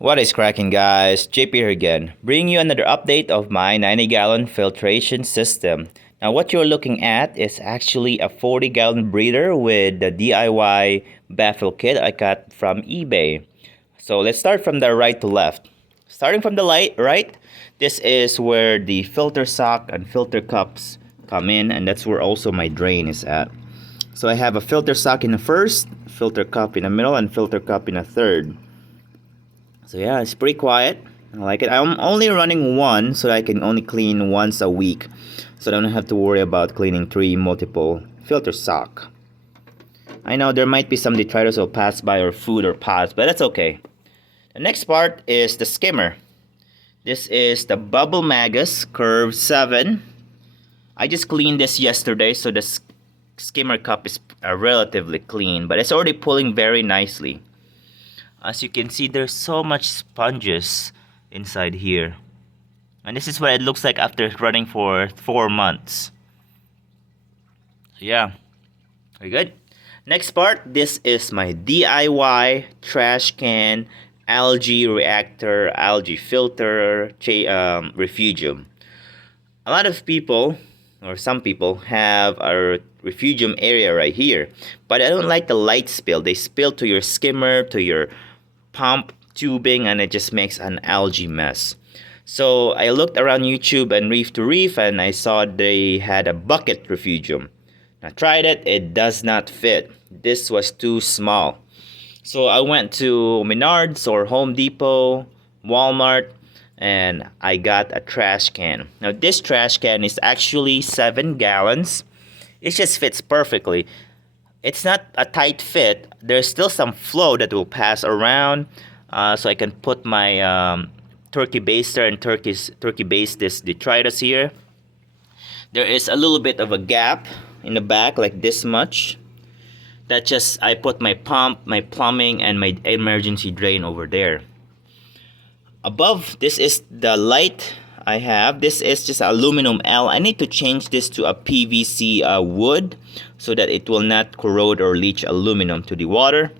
What is cracking, guys? JP here again, bringing you another update of my 90-gallon filtration system. Now what you're looking at is actually a 40-gallon breeder with the DIY baffle kit I got from eBay. So let's start from the right to left. Starting from the right, this is where the filter sock and filter cups come in, and that's where also my drain is at. So I have a filter sock in the first, filter cup in the middle, and filter cup in the third. So yeah, it's pretty quiet. I like it. I'm only running one so that I can only clean once a week. So I don't have to worry about cleaning three multiple filter sock. I know there might be some detritus will pass by or food or pods, but that's okay. The next part is the skimmer. This is the Bubble Magus Curve 7. I just cleaned this yesterday, so the skimmer cup is relatively clean, but it's already pulling very nicely. As you can see, there's so much sponges inside here. And this is what it looks like after running for 4 months. So yeah, very good. Next part, this is my DIY Trashcan algae reactor, algae filter, Refugium. A lot of people, or some people, have a Refugium area right here. But I don't like the light spill. They spill to your skimmer, to your pump tubing, and it just makes an algae mess. So I looked around YouTube and Reef to Reef, and I saw they had a bucket Refugium. I tried it, it does not fit. This was too small. So I went to Menards or Home Depot, Walmart, and I got a trash can. Now this trash can is actually 7 gallons. It just fits perfectly. It's not a tight fit. There's still some flow that will pass around, so I can put my turkey baster and turkey baste this detritus here. There is a little bit of a gap in the back, like this much. That just, I put my pump, my plumbing, and my emergency drain over there. Above, this is the light I have. This is just aluminum L. I need to change this to a PVC wood so that it will not corrode or leach aluminum to the water.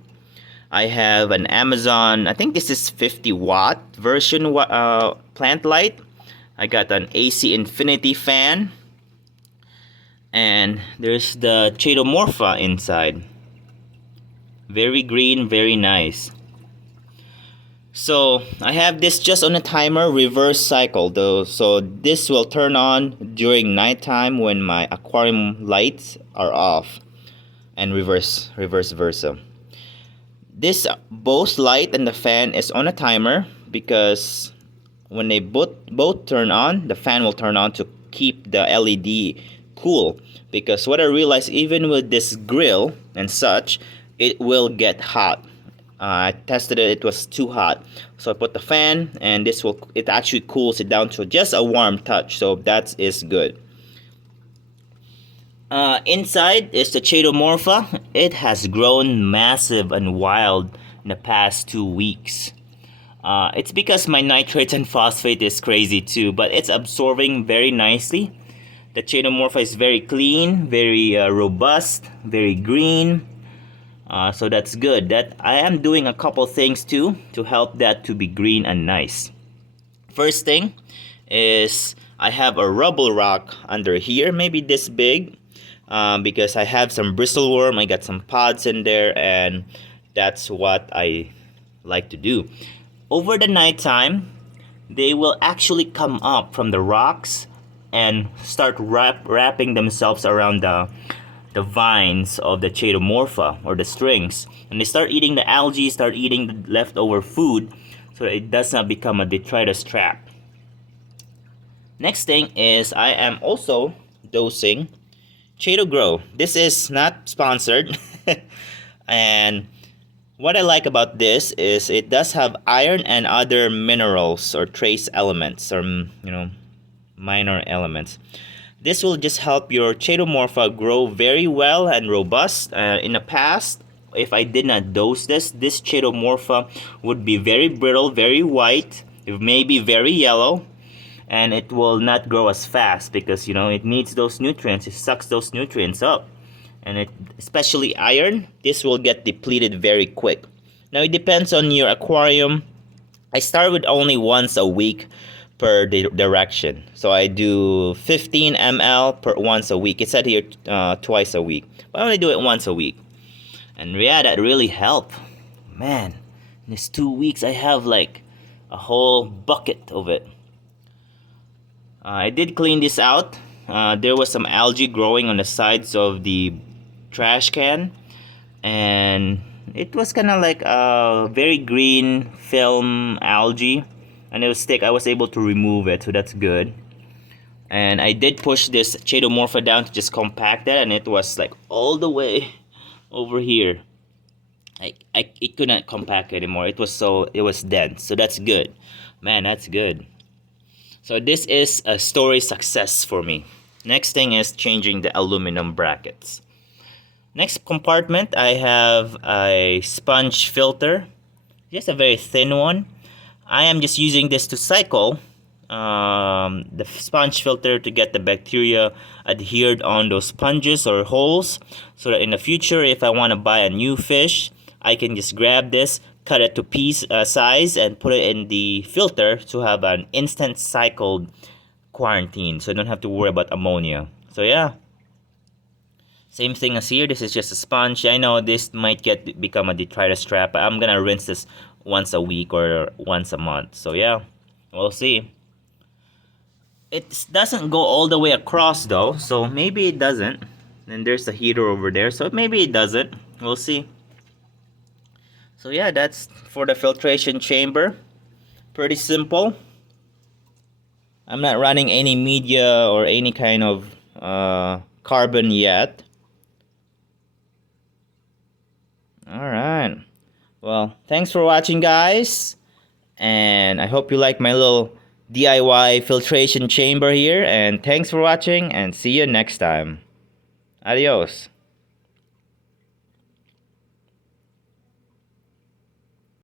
I have an Amazon, I think this is 50-watt version plant light. I got an AC Infinity fan. And there's the Chatomorpha inside. Very green, very nice. So I have this just on a timer, reverse cycle though. So this will turn on during nighttime when my aquarium lights are off, and reverse versa. This both light and the fan is on a timer because when they both turn on, the fan will turn on to keep the LED cool. Because what I realized, even with this grill and such, it will get hot. I tested it, it was too hot. So I put the fan, and it actually cools it down to just a warm touch. So that is good. Inside is the Chatomorpha. It has grown massive and wild in the past 2 weeks. It's because my nitrates and phosphate is crazy too, but it's absorbing very nicely. The Chatomorpha is very clean, very robust, very green. So that's good. That I am doing a couple things too to help that to be green and nice. First thing is I have a rubble rock under here, maybe this big, because I have some bristleworm. I got some pods in there, and that's what I like to do. Over the nighttime, they will actually come up from the rocks and start wrapping themselves around the vines of the Chatomorpha or the strings, and they start eating the algae, start eating the leftover food, so it does not become a detritus trap. Next thing is I am also dosing Chaeto Grow. This is not sponsored and what I like about this is it does have iron and other minerals or trace elements, or minor elements. This will just help your Chatomorpha grow very well and robust. In the past, if I did not dose this Chatomorpha would be very brittle, very white, maybe very yellow, and it will not grow as fast because it needs those nutrients. It sucks those nutrients up, and especially iron, this will get depleted very quick. Now it depends on your aquarium I start with only once a week per direction. So I do 15 ml per once a week. It said here twice a week, but I only do it once a week. And yeah, that really helped. Man, in these 2 weeks I have like a whole bucket of it. I did clean this out. There was some algae growing on the sides of the trash can, and it was kind of like a very green film algae, and it was thick. I was able to remove it, so that's good. And I did push this Chaetomorpha down to just compact that, and it was like all the way over here. It could not compact anymore. It was dense, so that's good. Man, that's good. So this is a story success for me. Next thing is changing the aluminum brackets. Next compartment, I have a sponge filter, just a very thin one. I am just using this to cycle the sponge filter to get the bacteria adhered on those sponges or holes, so that in the future, if I want to buy a new fish, I can just grab this, cut it to piece size, and put it in the filter to have an instant cycled quarantine, so I don't have to worry about ammonia. So yeah, same thing as here. This is just a sponge. I know this might become a detritus trap, but I'm gonna rinse this once a week or once a month. So yeah, we'll see. It doesn't go all the way across though, so maybe it doesn't. And there's a heater over there, so maybe it doesn't. We'll see. So yeah, that's for the filtration chamber. Pretty simple. I'm not running any media or any kind of carbon yet. Alright. Well, thanks for watching, guys. And I hope you like my little DIY filtration chamber here. And thanks for watching, and see you next time. Adios.